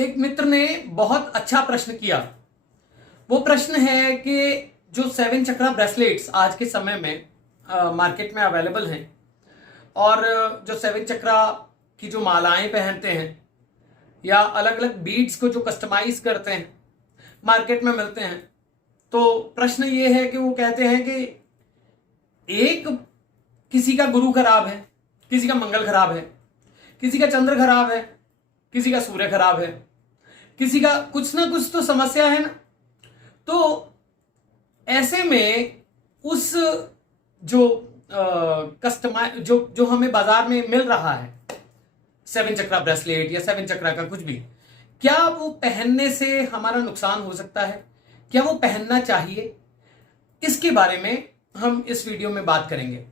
एक मित्र ने बहुत अच्छा प्रश्न किया। वो प्रश्न है कि जो 7 चक्रा ब्रेसलेट्स आज के समय में मार्केट में अवेलेबल हैं और जो 7 चक्रा की जो मालाएं पहनते हैं या अलग अलग बीड्स को जो कस्टमाइज करते हैं मार्केट में मिलते हैं, तो प्रश्न ये है कि वो कहते हैं कि एक किसी का गुरु खराब है, किसी का मंगल खराब है, किसी का चंद्र खराब है, किसी का सूर्य खराब है, किसी का कुछ ना कुछ तो समस्या है ना। तो ऐसे में उस जो कस्टमाइज जो हमें बाजार में मिल रहा है 7 चक्रा ब्रेसलेट या 7 चक्रा का कुछ भी, क्या वो पहनने से हमारा नुकसान हो सकता है? क्या वो पहनना चाहिए? इसके बारे में हम इस वीडियो में बात करेंगे।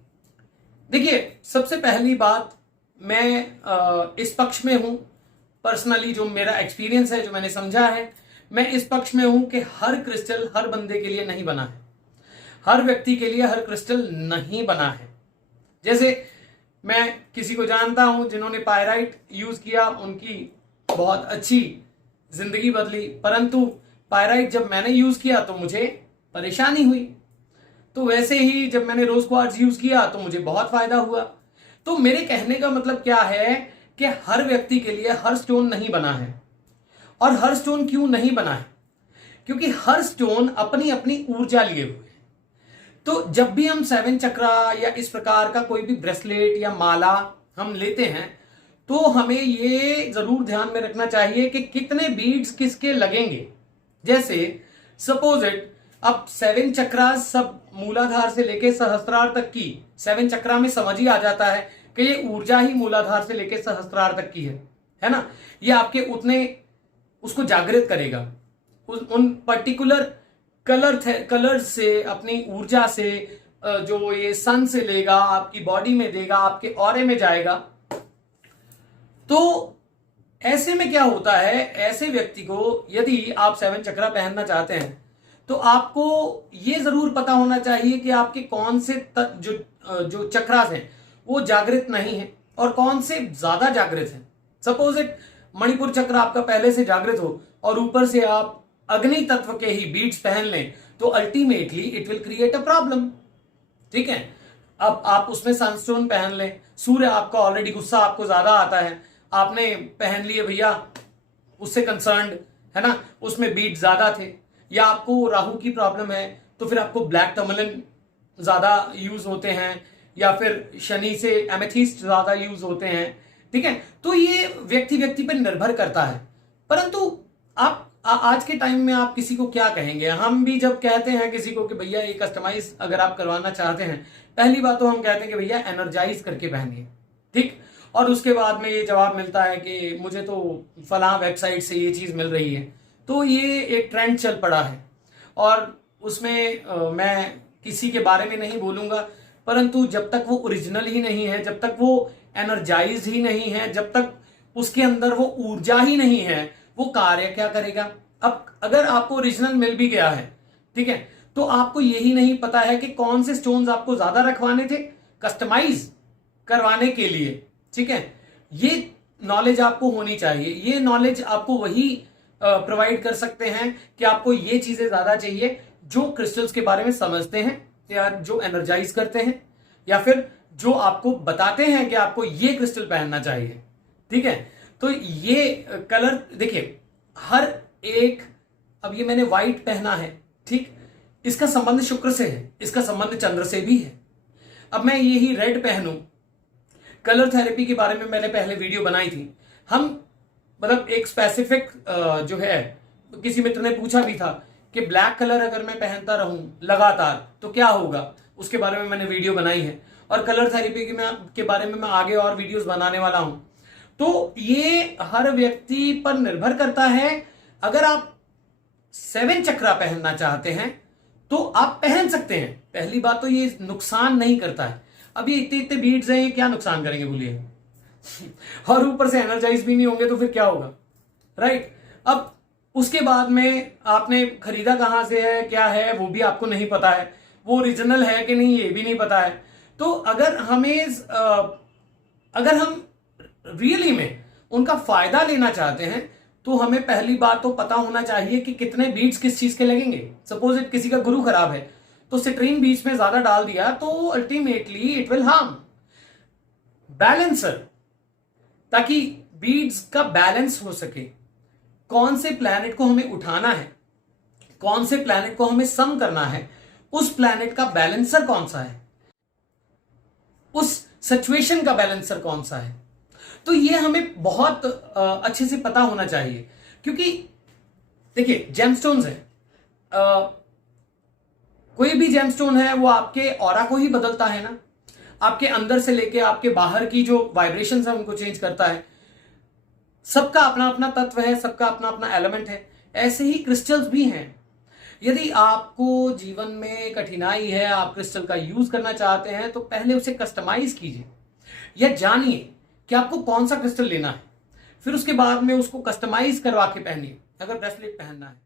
देखिए, सबसे पहली बात, मैं इस पक्ष में हूं, पर्सनली जो मेरा एक्सपीरियंस है, जो मैंने समझा है, मैं इस पक्ष में हूं कि हर क्रिस्टल हर बंदे के लिए नहीं बना है, हर व्यक्ति के लिए हर क्रिस्टल नहीं बना है। जैसे मैं किसी को जानता हूं जिन्होंने पायराइट यूज किया, उनकी बहुत अच्छी जिंदगी बदली, परंतु पायराइट जब मैंने यूज किया तो मुझे परेशानी हुई। तो वैसे ही जब मैंने रोज क्वार्ट्ज यूज किया तो मुझे बहुत फायदा हुआ। तो मेरे कहने का मतलब क्या है कि हर व्यक्ति के लिए हर स्टोन नहीं बना है। और हर स्टोन क्यों नहीं बना है? क्योंकि हर स्टोन अपनी अपनी ऊर्जा लिए हुए है। तो जब भी हम 7 चक्रा या इस प्रकार का कोई भी ब्रेसलेट या माला हम लेते हैं तो हमें ये जरूर ध्यान में रखना चाहिए कि कितने बीड्स किसके लगेंगे। जैसे सपोज इट, अब 7 चक्रा सब मूलाधार से लेके सहस्त्रार तक की, 7 चक्रा में समझ ही आ जाता है कि ये ऊर्जा ही मूलाधार से लेके सहस्त्रार तक की है ना। ये आपके उतने उसको जागृत करेगा, उन पर्टिकुलर कलर से, अपनी ऊर्जा से, जो ये सन से लेगा, आपकी बॉडी में देगा, आपके ऑरे में जाएगा। तो ऐसे में क्या होता है, ऐसे व्यक्ति को यदि आप 7 चक्रा पहनना चाहते हैं तो आपको ये जरूर पता होना चाहिए कि आपके कौन से जो चक्रास हैं वो जागृत नहीं है और कौन से ज्यादा जागृत हैं। सपोज इट, मणिपुर चक्र आपका पहले से जागृत हो और ऊपर से आप अग्नि तत्व के ही बीड्स पहन लें तो ultimately it will create a problem. ठीक है, अब आप उसमें सनस्टोन पहन लें, सूर्य आपका ऑलरेडी गुस्सा आपको ज्यादा आता है, आपने पहन लिए भैया, उससे कंसर्न्ड है ना, उसमें बीट ज्यादा थे, या आपको राहु की प्रॉब्लम है तो फिर आपको ब्लैक टर्मलिन ज्यादा यूज होते हैं, या फिर शनि से एमेथिस्ट ज्यादा यूज होते हैं। ठीक है, तो ये व्यक्ति पर निर्भर करता है। परंतु आप आज के टाइम में आप किसी को क्या कहेंगे? हम भी जब कहते हैं किसी को कि भैया ये कस्टमाइज अगर आप करवाना चाहते हैं, पहली बात तो हम कहते हैं कि भैया एनर्जाइज करके पहनिए। ठीक, और उसके बाद में ये जवाब मिलता है कि मुझे तो फलां वेबसाइट से ये चीज मिल रही है। तो ये एक ट्रेंड चल पड़ा है और उसमें मैं किसी के बारे में नहीं बोलूंगा, परंतु जब तक वो ओरिजिनल ही नहीं है, जब तक वो एनर्जाइज ही नहीं है, जब तक उसके अंदर वो ऊर्जा ही नहीं है, वो कार्य क्या करेगा? अब अगर आपको ओरिजिनल मिल भी गया है, ठीक है, तो आपको यही नहीं पता है कि कौन से स्टोन्स आपको ज्यादा रखवाने थे कस्टमाइज करवाने के लिए। ठीक है, ये नॉलेज आपको होनी चाहिए। ये नॉलेज आपको वही प्रोवाइड कर सकते हैं कि आपको ये चीजें ज्यादा चाहिए जो क्रिस्टल्स के बारे में समझते हैं, या जो एनर्जाइज करते हैं, या फिर जो आपको बताते हैं कि आपको ये क्रिस्टल पहनना चाहिए। ठीक है, तो ये कलर देखिए, हर एक, अब ये मैंने व्हाइट पहना है, ठीक, इसका संबंध शुक्र से है, इसका संबंध चंद्र से भी है। अब मैं यही रेड पहनूं, कलर थेरेपी के बारे में मैंने पहले वीडियो बनाई थी। हम मतलब एक स्पेसिफिक जो है, किसी मित्र ने पूछा भी था कि ब्लैक कलर अगर मैं पहनता रहूं लगातार तो क्या होगा, उसके बारे में मैंने वीडियो बनाई है। और कलर थेरेपी के बारे में मैं आगे और वीडियोस बनाने वाला हूं। तो ये हर व्यक्ति पर निर्भर करता है। अगर आप 7 चक्रा पहनना चाहते हैं तो आप पहन सकते हैं। पहली बात तो ये नुकसान नहीं करता है। अब ये इतने इतने बीड्स हैं, ये क्या नुकसान करेंगे बोलिए? और ऊपर से एनर्जाइज भी नहीं होंगे तो फिर क्या होगा, राइट? अब उसके बाद में आपने खरीदा कहां से है, क्या है, वो भी आपको नहीं पता है, वो ओरिजिनल है कि नहीं ये भी नहीं पता है। तो अगर हम रियली में उनका फायदा लेना चाहते हैं तो हमें पहली बात तो पता होना चाहिए कि कितने बीट्स किस चीज के लगेंगे। सपोज इट किसी का गुरु खराब है तो सिट्रीन बीच में ज्यादा डाल दिया तो ultimately it will harm. Balancer, ताकि बीड्स का बैलेंस हो सके, कौन से प्लैनेट को हमें उठाना है, कौन से प्लैनेट को हमें सम करना है, उस प्लैनेट का बैलेंसर कौन सा है, उस सिचुएशन का बैलेंसर कौन सा है, तो ये हमें बहुत अच्छे से पता होना चाहिए। क्योंकि देखिए जेमस्टोन्स है, कोई भी जेमस्टोन है वो आपके ऑरा को ही बदलता है ना, आपके अंदर से लेके आपके बाहर की जो वाइब्रेशंस है उनको चेंज करता है। सबका अपना अपना तत्व है, सबका अपना अपना एलिमेंट है। ऐसे ही क्रिस्टल्स भी हैं। यदि आपको जीवन में कठिनाई है, आप क्रिस्टल का यूज करना चाहते हैं, तो पहले उसे कस्टमाइज कीजिए या जानिए कि आपको कौन सा क्रिस्टल लेना है, फिर उसके बाद में उसको कस्टमाइज करवा के पहनिए। अगर ब्रेसलेट पहनना है